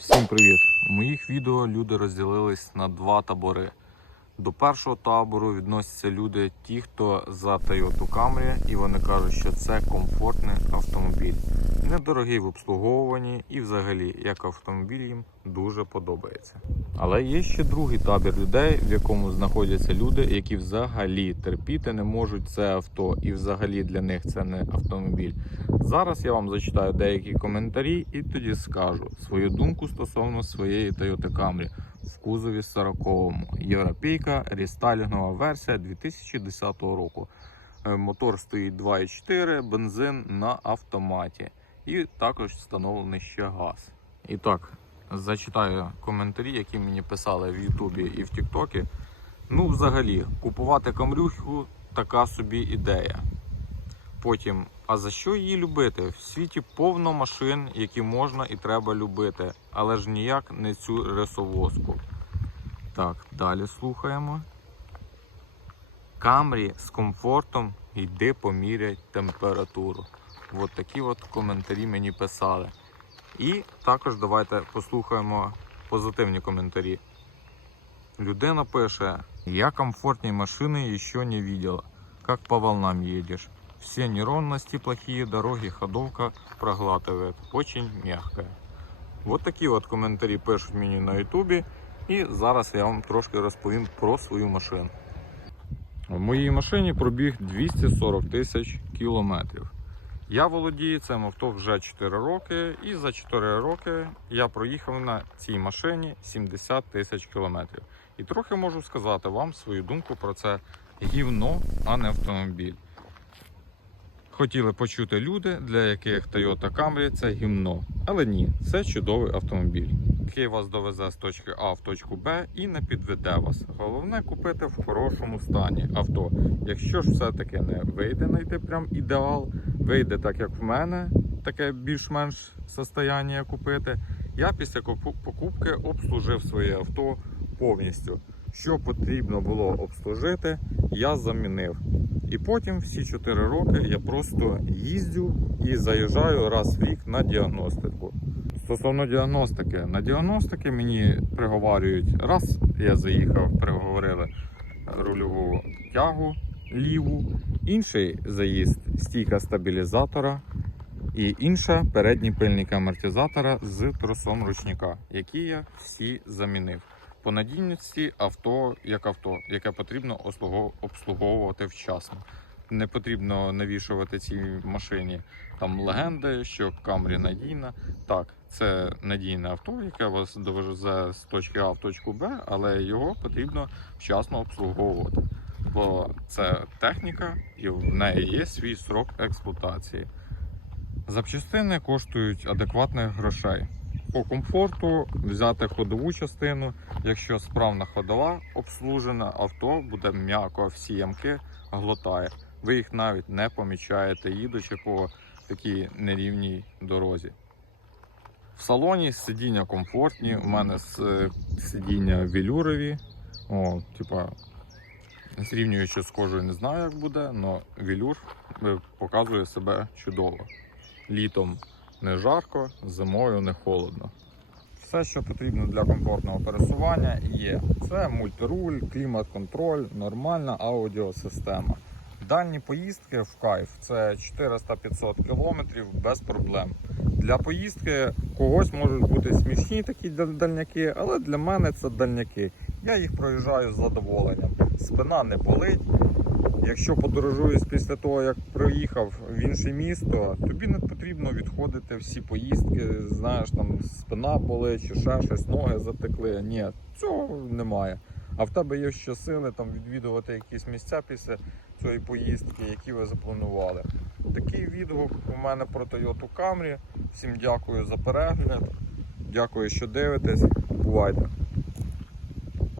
Всім привіт! У моїх відео люди розділились на два табори. До першого табору відносяться люди, ті, хто за Toyota Camry, і вони кажуть, що це комфортний автомобіль, недорогий в обслуговуванні і взагалі як автомобіль їм дуже подобається. Але є ще другий табір людей, в якому знаходяться люди, які взагалі терпіти не можуть це авто, і взагалі для них це не автомобіль. Зараз я вам зачитаю деякі коментарі і тоді скажу свою думку стосовно своєї Toyota Camry в кузові 40-му. Європейка рестайлінгова версія 2010 року. Е, Мотор стоїть 2,4, бензин на автоматі. І також встановлений ще газ. І так, зачитаю коментарі, які мені писали в Ютубі і в Тіктокі. Ну, взагалі, купувати камрюху така собі ідея. Потім, а за що її любити? В світі повно машин, які можна і треба любити, але ж ніяк не цю ресовозку. Так, далі слухаємо. Камрі з комфортом йди поміряй температуру. От такі от коментарі мені писали. І також давайте послухаємо позитивні коментарі. Людина пише: Я комфортней машины еще не видела. Как по волнам едешь. Все неровности плохие, дороги ходовка проглатывает. Очень мягкая. Вот такі от коментарі пишуть мені на Ютубі. І зараз я вам трошки розповім про свою машину. В моїй машині пробіг 240 тисяч кілометрів. Я володію цим авто вже 4 роки, і за 4 роки я проїхав на цій машині 70 тисяч кілометрів. І трохи можу сказати вам свою думку про це гівно, а не автомобіль. Хотіли почути люди, для яких Toyota Camry це гімно. Але ні, це чудовий автомобіль, який вас довезе з точки А в точку Б і не підведе вас. Головне купити в хорошому стані авто. Якщо ж все-таки не вийде знайти прям ідеал, вийде так, як в мене, таке більш-менш состояння купити. Я після покупки обслужив своє авто повністю. Що потрібно було обслужити, я замінив. І потім всі 4 роки я просто їздю і заїжджаю раз в рік на діагностику. Стосовно діагностики, на діагностики мені приговорюють, раз я заїхав, приговорили рульову тягу ліву, інший заїзд стійка стабілізатора і інша передній пильник амортизатора з тросом ручника, які я всі замінив. По надійності авто як авто, яке потрібно обслуговувати вчасно. Не потрібно навішувати цій машині там легенди, що Камрі надійна. Так, це надійне авто, яке вас довезе з точки А в точку Б, але його потрібно вчасно обслуговувати. Бо це техніка і в неї є свій срок експлуатації. Запчастини коштують адекватних грошей. По комфорту взяти ходову частину. Якщо справна ходова обслужена, авто буде м'яко всі ямки глотає. Ви їх навіть не помічаєте, їдучи по такій нерівній дорозі. В салоні сидіння комфортні. У мене с- сидіння велюрові. О, типа, зрівнюючи з кожою, не знаю, як буде, але велюр е, показує себе чудово. Літом не жарко, зимою не холодно. Все, що потрібно для комфортного пересування, є. Це мультируль, клімат-контроль, нормальна аудіосистема. Дальні поїздки в кайф це 400-500 км без проблем. Для поїздки когось можуть бути смішні такі дальняки, але для мене це дальняки. Я їх проїжджаю з задоволенням. Спина не болить. Якщо подорожуєш після того, як проїхав в інше місто, тобі не потрібно відходити всі поїздки, знаєш, там спина болить чи ще щось, ноги затекли. Ні, цього немає. А в тебе є ще сили там відвідувати якісь місця після цієї поїздки, які ви запланували. Такий відгук у мене про Toyota Camry. Всім дякую за перегляд. Дякую, що дивитесь. Бувайте!